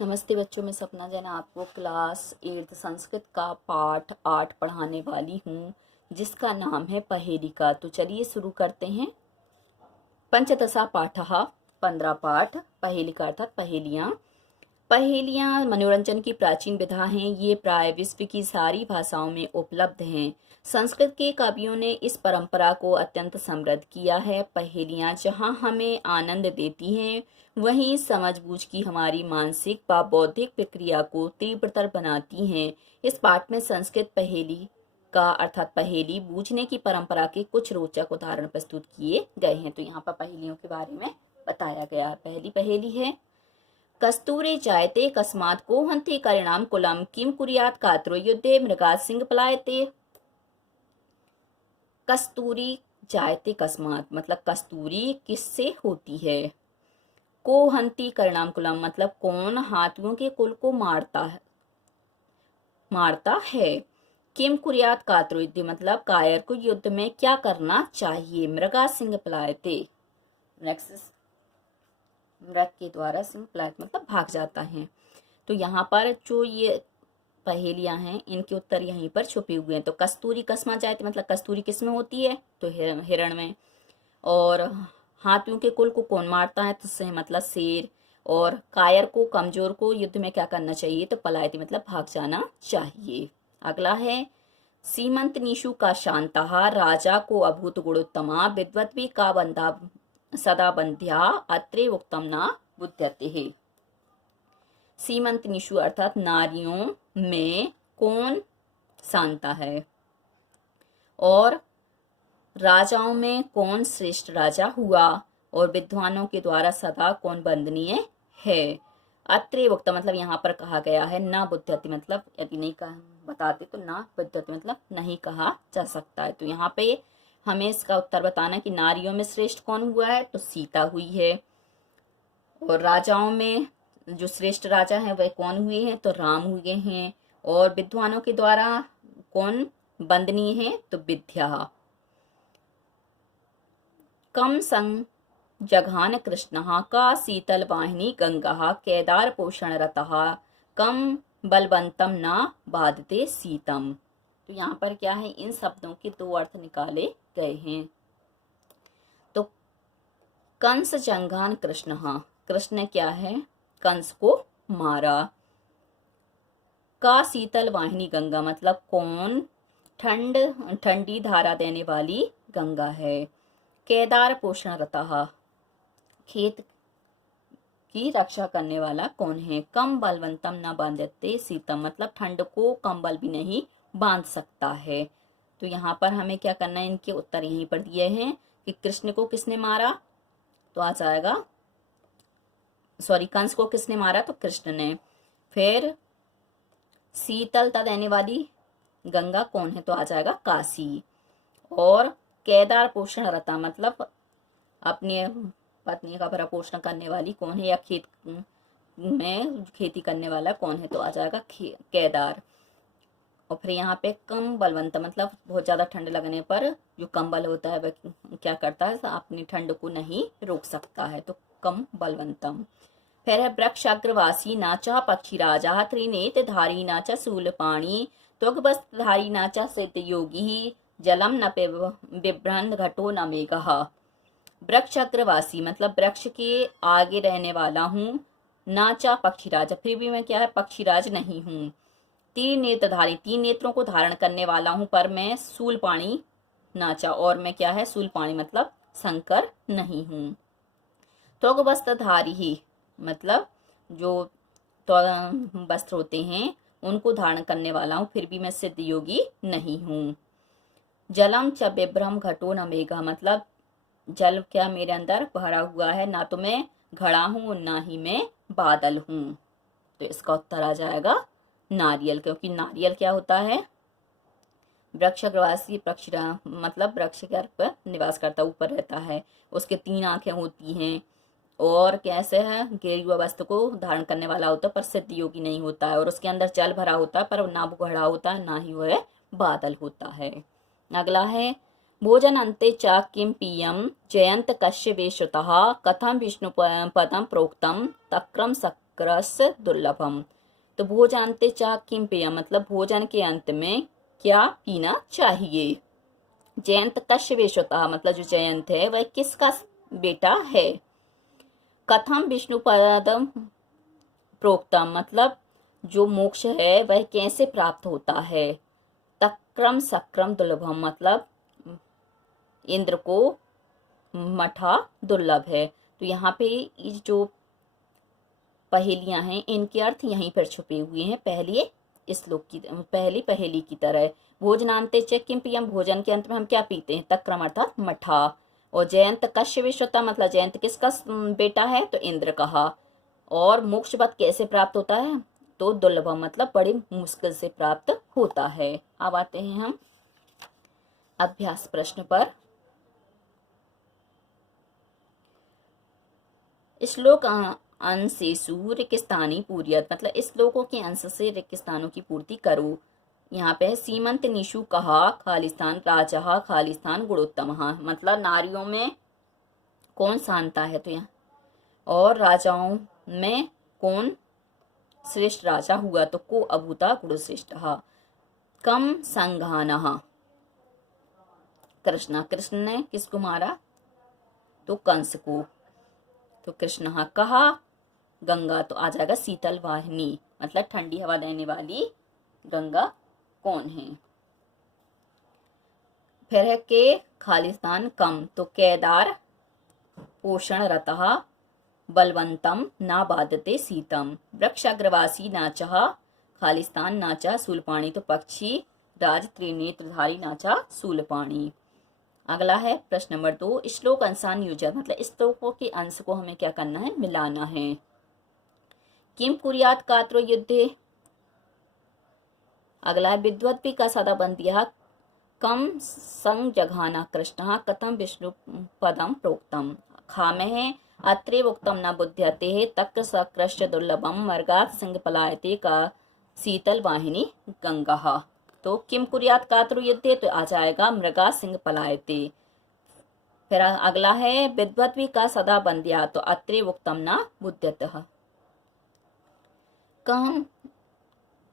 नमस्ते बच्चों, मैं सपना जैन आपको क्लास 8 संस्कृत का पाठ 8 पढ़ाने वाली हूँ, जिसका नाम है पहेलिका। तो चलिए शुरू करते हैं। पंचदशा पाठः 15 पाठ पहेलिका अर्थात पहेलियाँ। पहेलियाँ मनोरंजन की प्राचीन विधा हैं। ये प्राय विश्व की सारी भाषाओं में उपलब्ध हैं। संस्कृत के कवियों ने इस परंपरा को अत्यंत समृद्ध किया है। पहेलियाँ जहाँ हमें आनंद देती हैं, वहीं समझबूझ की हमारी मानसिक व बौद्धिक प्रक्रिया को तीव्रतर बनाती हैं। इस पाठ में संस्कृत पहेली का अर्थात पहेली बूझने की परंपरा के कुछ रोचक उदाहरण प्रस्तुत किए गए हैं। तो यहाँ पर पहेलियों के बारे में बताया गया है। पहली पहेली है, कस्तूरे जायते कस्मात् को हन्ति करिणाम कुलम किम कुर्यात् कातरो युद्धे मृगात् सिंह पलायते। कस्तूरी जायते कस्मात् मतलब कस्तूरी किससे होती है। को हन्ति करिणाम कुलम मतलब कौन हाथियों के कुल को मारता है। किम कुर्यात् कातरो युद्धे मतलब कायर को युद्ध में क्या करना चाहिए। मृगात् सिंह पलायते नेक्स्ट मृग के द्वारा सिंह पलायत मतलब भाग जाता है। तो यहाँ पर जो ये पहेलियां हैं, इनके उत्तर यहीं पर छुपे हुए हैं। तो कस्तूरी कस्मा जायते मतलब कस्तूरी किस में होती है, तो हिरण में। और हाथियों के कुल को कौन मारता है, तो से मतलब शेर। और कायर को कमजोर को युद्ध में क्या करना चाहिए, तो पलायती मतलब भाग जाना चाहिए। अगला है, सीमंत निशु का शांता राजा को अभूत गुणोत्तमा विद्वद्वी का बंधा सदा बंध्या अत्रे उक्तम ना बुध्यते है। सीमंत निशु अर्थात नारियों में कौन शांता है, और राजाओं में कौन श्रेष्ठ राजा हुआ, और विद्वानों के द्वारा सदा कौन वंदनीय है। अत्रे उक्तम मतलब यहाँ पर कहा गया है। ना बुध्यति मतलब यदि नहीं कहा बताते तो ना बुध्यति मतलब नहीं कहा जा सकता है। तो यहाँ पे हमें इसका उत्तर बताना कि नारियों में श्रेष्ठ कौन हुआ है, तो सीता हुई है। और राजाओं में जो श्रेष्ठ राजा हैं वह कौन हुए हैं, तो राम हुए हैं। और विद्वानों के द्वारा कौन वंदनीय है, तो विद्या। कम संग जघान कृष्ण का शीतल वाहिनी गंगा केदार पोषण रतः कम बलवंतम ना बाधते सीतम। तो यहाँ पर क्या है, इन शब्दों के दो अर्थ निकाले गए हैं। तो कंस जंघान कृष्ण, कृष्ण क्या है, कंस को मारा। का शीतल वाहिनी गंगा मतलब कौन ठंडी धारा देने वाली गंगा है। केदार पोषण रतः खेत की रक्षा करने वाला कौन है। कम बलवंतम न बांधते सीतम मतलब ठंड को कंबल भी नहीं बांध सकता है। तो यहाँ पर हमें क्या करना है, इनके उत्तर यहीं पर दिए हैं कि कृष्ण को किसने मारा, तो आ जाएगा कंस को किसने मारा, तो कृष्ण ने। फिर शीतलता देने वाली गंगा कौन है, तो आ जाएगा काशी। और केदार पोषण रता मतलब अपनी पत्नी का भरा पोषण करने वाली कौन है, या खेत में खेती करने वाला कौन है, तो आ जाएगा केदार। और फिर यहाँ पे कम बलवंत मतलब बहुत ज्यादा ठंड लगने पर जो कंबल होता है वह क्या करता है, अपनी ठंड को नहीं रोक सकता है, तो कम बलवंतम। फिर है वृक्ष अग्रवासी नाचा पक्षी राजा त्रिनेत धारी नाचा शूलपाणी त्वग्वस्त्रधारी नाचा सिद्ध योगी जलम न बिभ्रंद घटो न मेघः। वृक्ष अग्रवासी मतलब वृक्ष के आगे रहने वाला हूँ। नाचा पक्षीराज फिर भी मैं क्या है, पक्षीराज नहीं हूँ। तीन नेत्रधारी तीन नेत्रों को धारण करने वाला हूँ, पर मैं शूलपाणी नाचा और मैं क्या है, शूलपाणी मतलब शंकर नहीं हूँ। त्वग वस्त्रधारी ही मतलब जो वस्त्र होते हैं उनको धारण करने वाला हूँ, फिर भी मैं सिद्ध योगी नहीं हूँ। जलम च बिभ्रम घटो न मेघा मतलब जल क्या मेरे अंदर भरा हुआ है, ना तो मैं घड़ा हूं ना ही मैं बादल हूं। तो इसका उत्तर आ जाएगा नारियल, क्योंकि नारियल क्या होता है, वृक्ष अग्रवासी पक्षी मतलब वृक्ष के पर निवास करता, ऊपर रहता है। उसके 3 आंखें होती हैं, और कैसे है, घेरी हुआ वस्तु को धारण करने वाला होता है पर सिद्ध योगी नहीं होता है। और उसके अंदर जल भरा होता है पर ना वो घड़ा होता है ना ही वह बादल होता है। अगला है, भोजन अन्ते च किं पीयम जयंत कश्य वेश्रुतः कथम विष्णु पदम प्रोक्तम तक्रम सक्रस दुर्लभम। तो भोजान्ते चा किम पेयम मतलब भोजन के अंत में क्या पीना चाहिए। जयंत कश्य वेशोता मतलब जो जयंत है वह किसका बेटा है। कथम विष्णु पदम प्रोक्तम मतलब जो मोक्ष है वह कैसे प्राप्त होता है। तक्रम सक्रम दुर्लभम मतलब इंद्र को मठा दुर्लभ है। तो यहाँ पे ये जो पहेलियां हैं इनके अर्थ यहीं पर छुपे हुए हैं पहली श्लोक की पहली पहेली की तरह। भोजनांते च किम पियम भोजन के अंत में हम क्या पीते हैं। तक्रम अर्थात मठा। और जयंत कश्य विश्वता मतलब जयंत किसका बेटा है तो इंद्र कहा। और मोक्ष पद कैसे प्राप्त होता है तो दुर्लभ मतलब बड़ी मुश्किल से प्राप्त होता है। अब आते हैं हम अभ्यास प्रश्न पर। श्लोक अंशेषु रिक्तस्थानी पूर्यत मतलब इस श्लोकों के अंश से रिक्त स्थानों की पूर्ति करो। यहाँ पे सीमंत निशु कहा खालिस्तान राजा खालिस्तान गुणोत्तम मतलब नारियों में कौन शांता है तो यहाँ और राजाओं में कौन श्रेष्ठ राजा हुआ तो को अभूता गुणश्रेष्ठ। कम संघान कृष्ण कृष्ण ने किसको मारा तो कंस को। तो कृष्ण कहा गंगा तो आ जाएगा शीतल वाहिनी मतलब ठंडी हवा देने वाली गंगा कौन है। फिर है के खालिस्तान कम तो केदार पोषण रतः बलवंतम ना बाधते शीतम। वृक्षाग्रवासी नाचा खालिस्तान नाचा सूलपाणी तो पक्षी राज त्रिनेत्रधारी नाचा सूलपाणी। अगला है प्रश्न नंबर 2 श्लोक अंशान युजत मतलब श्लोकों के अंश को हमें क्या करना है मिलाना है। किम कुर्यात कात्रो युद्धे। अगला है विद्वद्भी का सदा बंदिया कम संजघाना कृष्ण कथम विष्णु पदम प्रोक्तम। खामे है अत्रे उक्तम न बुध्यते है तक्र सकृष्य दुर्लभम मर्गात सिंह पलायते का शीतल वाहिनी गंगा। तो किम कुर्यात कातरु युद्धे तो आ जाएगा मृगा सिंह पलायते। फिर अगला है विद्वद्भी का सदा बंदिया तो अत्रे उक्तम न बुध्यतः। कम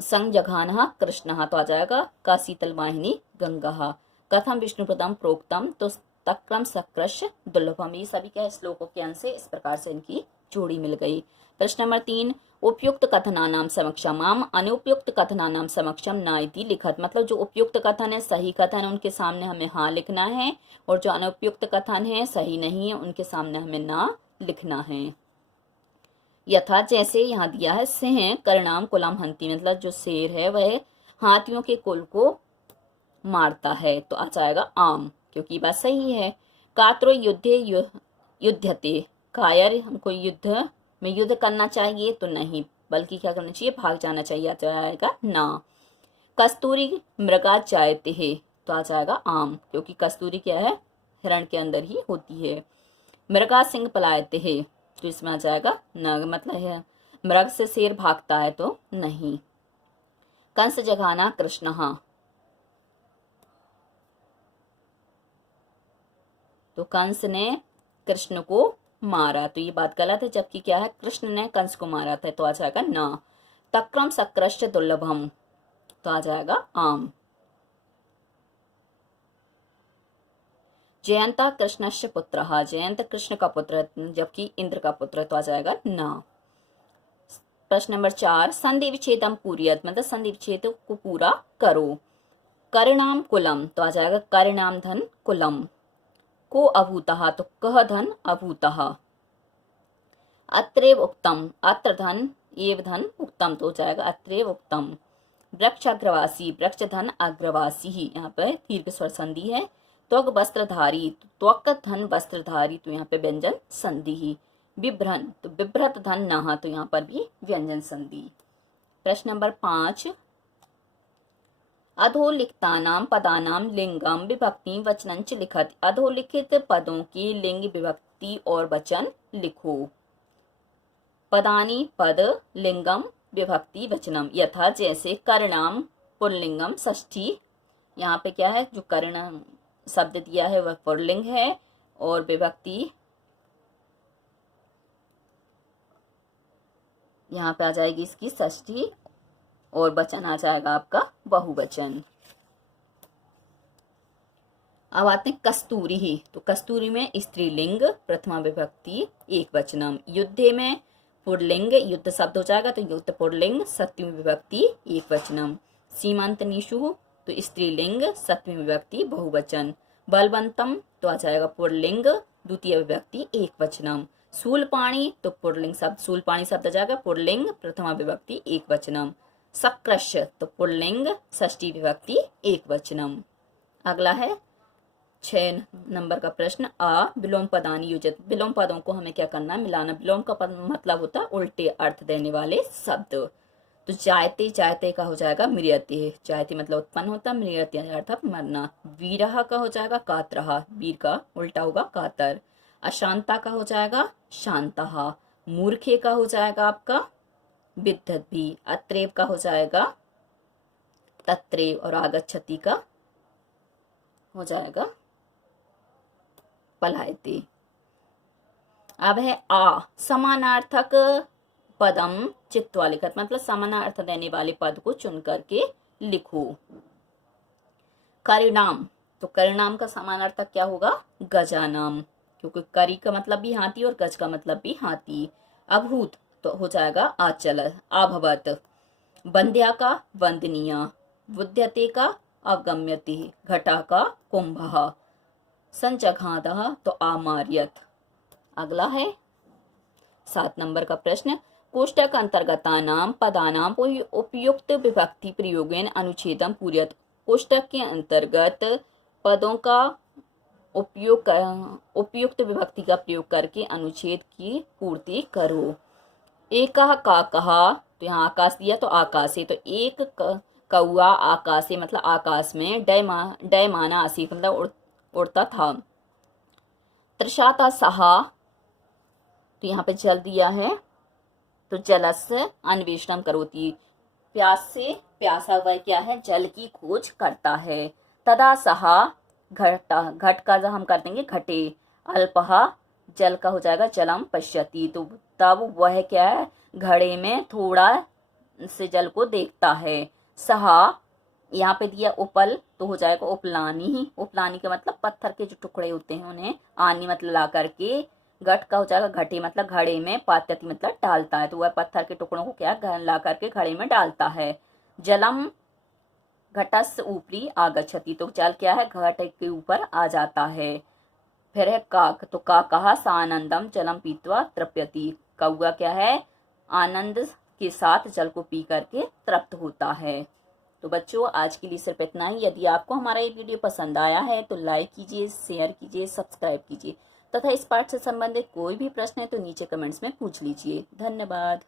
संजघान कृष्ण तो आ जाएगा का शीतल वाहिनी गंगा। कथम विष्णु पदम प्रोक्तम तो तक्रम सकृश दुर्लभम। ये सभी क्या श्लोकों के अंश से इस प्रकार से इनकी जोड़ी मिल गई। प्रश्न नंबर 3 उपयुक्त कथनानाम समक्षम अनुपयुक्त कथनानाम समक्षम ना इति लिखत मतलब जो उपयुक्त कथन है सही कथन उनके सामने हमें हाँ लिखना है और जो अनुपयुक्त कथन है सही नहीं है उनके सामने हमें ना लिखना है। यथा जैसे यहाँ दिया है सिंह करनाम कुलम हंती मतलब जो शेर है वह हाथियों के कुल को मारता है तो आ जाएगा आम क्योंकि बात सही है। कात्रो युद्धे युद्धते कायर हमको युद्ध में युद्ध करना चाहिए तो नहीं बल्कि क्या करना चाहिए भाग जाना चाहिए आ जाएगा ना। कस्तूरी मृगा जायते है तो आ जाएगा आम क्योंकि कस्तूरी क्या है हिरण के अंदर ही होती है। मृगा सिंह पलायते है तो इसमें आ जाएगा न मतलब है मृग से शेर भागता है तो नहीं। कंस जघाना कृष्ण तो कंस ने कृष्ण को मारा तो ये बात गलत है जबकि क्या है कृष्ण ने कंस को मारा था तो आ जाएगा ना। तक्रम सकृष्य दुर्लभम तो आ जाएगा आम। जयंता कृष्णस्य पुत्र जयंत कृष्ण का पुत्र जबकि इंद्र का पुत्र तो आ जाएगा ना। प्रश्न नंबर 4 संधि विच्छेदम पूर्यत मतलब संधि विच्छेद को पूरा करो। करणाम कुलम तो आ जाएगा करणाम धन कुलम। को अभूतः तो कह धन अभूतः। अत्रेव उक्तम अत्र धन एव धन उक्तम तो हो जाएगा अत्रेव उक्तम। वृक्ष अग्रवासी वृक्ष धन अग्रवासी ही यहाँ पे दीर्घ स्वर संधि है। त्वक वस्त्रधारी त्वक धन वस्त्रधारी तो यहाँ पे व्यंजन संधि ही। बिभ्रन तो बिभ्रत धन नह तो यहाँ पर भी व्यंजन संधि। प्रश्न नंबर 5 अधोलिखितानाम पदानाम लिंगम विभक्ति वचनंच लिखत। अधोलिखित पदों की लिंग विभक्ति और वचन लिखो। पदानी पद लिंगम विभक्ति वचनम यथा जैसे करणाम पुल्लिंगम षष्ठी। यहाँ पे क्या है जो कर्ण शब्द दिया है वह पुल्लिंग है और विभक्ति यहाँ पे आ जाएगी इसकी षष्ठी और वचन आ जाएगा आपका बहुवचन। अब आते हैं कस्तूरी ही। तो कस्तूरी में स्त्रीलिंग प्रथमा विभक्ति एक वचनम। युद्धे में पुल्लिंग युद्ध शब्द हो जाएगा तो युद्ध पुल्लिंग सप्तमी विभक्ति एक वचनम। सीमांत निशु तो स्त्रीलिंग सप्तमी विभक्ति बहुवचन। बलवंतम तो आ जाएगा पुल्लिंग द्वितीय विभक्ति एक वचनम। शूलपाणी तो पुल्लिंग शब्द शूलपाणी शब्द आ जाएगा पुल्लिंग प्रथमा विभक्ति एक वचनम। सकृश तो पुल्लिंग षष्ठी विभक्ति एक वचनम। अगला है 6 नंबर का प्रश्न। विलोम पदानी युजत। विलोम पदों को हमें क्या करना, मिलाना। विलोम का पद मतलब होता है उल्टे अर्थ देने वाले शब्द। तो जायते जायते का हो जाएगा म्रियते। जायते मतलब उत्पन्न होता, म्रियते अर्थात मरना। वीरहा का हो जाएगा कातरहा, वीर का उल्टा होगा कातर। अशांता का हो जाएगा शांतहा। मूर्खे का हो जाएगा आपका विद्धत भी। अत्रेव का हो जाएगा तत्रेव और आगच्छति का हो जाएगा पलायते। अब है समानार्थक पदम चित्वा लिखत, मतलब समानार्थ देने वाले पद को चुन करके लिखो। करिणाम तो करिणाम का समानार्थक क्या होगा, गजानाम, क्योंकि करी का मतलब भी हाथी और गज का मतलब भी हाथी। अभूत तो हो जाएगा आचल आभवत। बंध्या का वंदनीय। बुध्यते का अवगम्यते। घटा का कुंभः। संचघातः तो आमार्यत। अगला है 7 नंबर का प्रश्न। कोष्टक अंतर्गतानाम पदानाम उपयुक्त विभक्ति प्रयोगेन अनुच्छेदम पूर्यत। कोष्टक के अंतर्गत पदों का उपयुक्त विभक्ति का प्रयोग करके अनुच्छेद की पूर्ति करो। एक का कहा तो यहाँ आकाश दिया तो आकाशे, तो एक कौआ आकाशे मतलब आकाश में। डयमाना आसी मतलब उड़ता था। तृषाता सहा तो यहाँ पे जल दिया है तो जलस्य अन्वेषण करोति। प्यास से प्यासा हुआ क्या है, जल की खोज करता है। तदा सहा घट का हम कर देंगे घटे। अल्पहा जल का हो जाएगा जलम पश्यति, तो तब वह क्या है घड़े में थोड़ा से जल को देखता है। सहा यहाँ पे दिया उपल तो हो जाएगा उपलानी। उपलानी का मतलब पत्थर के जो टुकड़े होते हैं उन्हें आनी मतलब ला करके। घट का हो जाएगा घटे मतलब घड़े में। पात्यति मतलब डालता है, तो वह पत्थर के टुकड़ों को क्या ला करके घड़े में डालता है। जलम घटस ऊपरी आगच्छति तो जल क्या है घट के ऊपर आ जाता है। फिर है काक तो का कहा सानंदम जलम पीत्वा तृप्यति। कौआ क्या है आनंद के साथ जल को पी करके तृप्त होता है। तो बच्चों आज के लिए सिर्फ इतना ही। यदि आपको हमारा ये वीडियो पसंद आया है तो लाइक कीजिए, शेयर कीजिए, सब्सक्राइब कीजिए तथा इस पाठ से संबंधित कोई भी प्रश्न है तो नीचे कमेंट्स में पूछ लीजिए। धन्यवाद।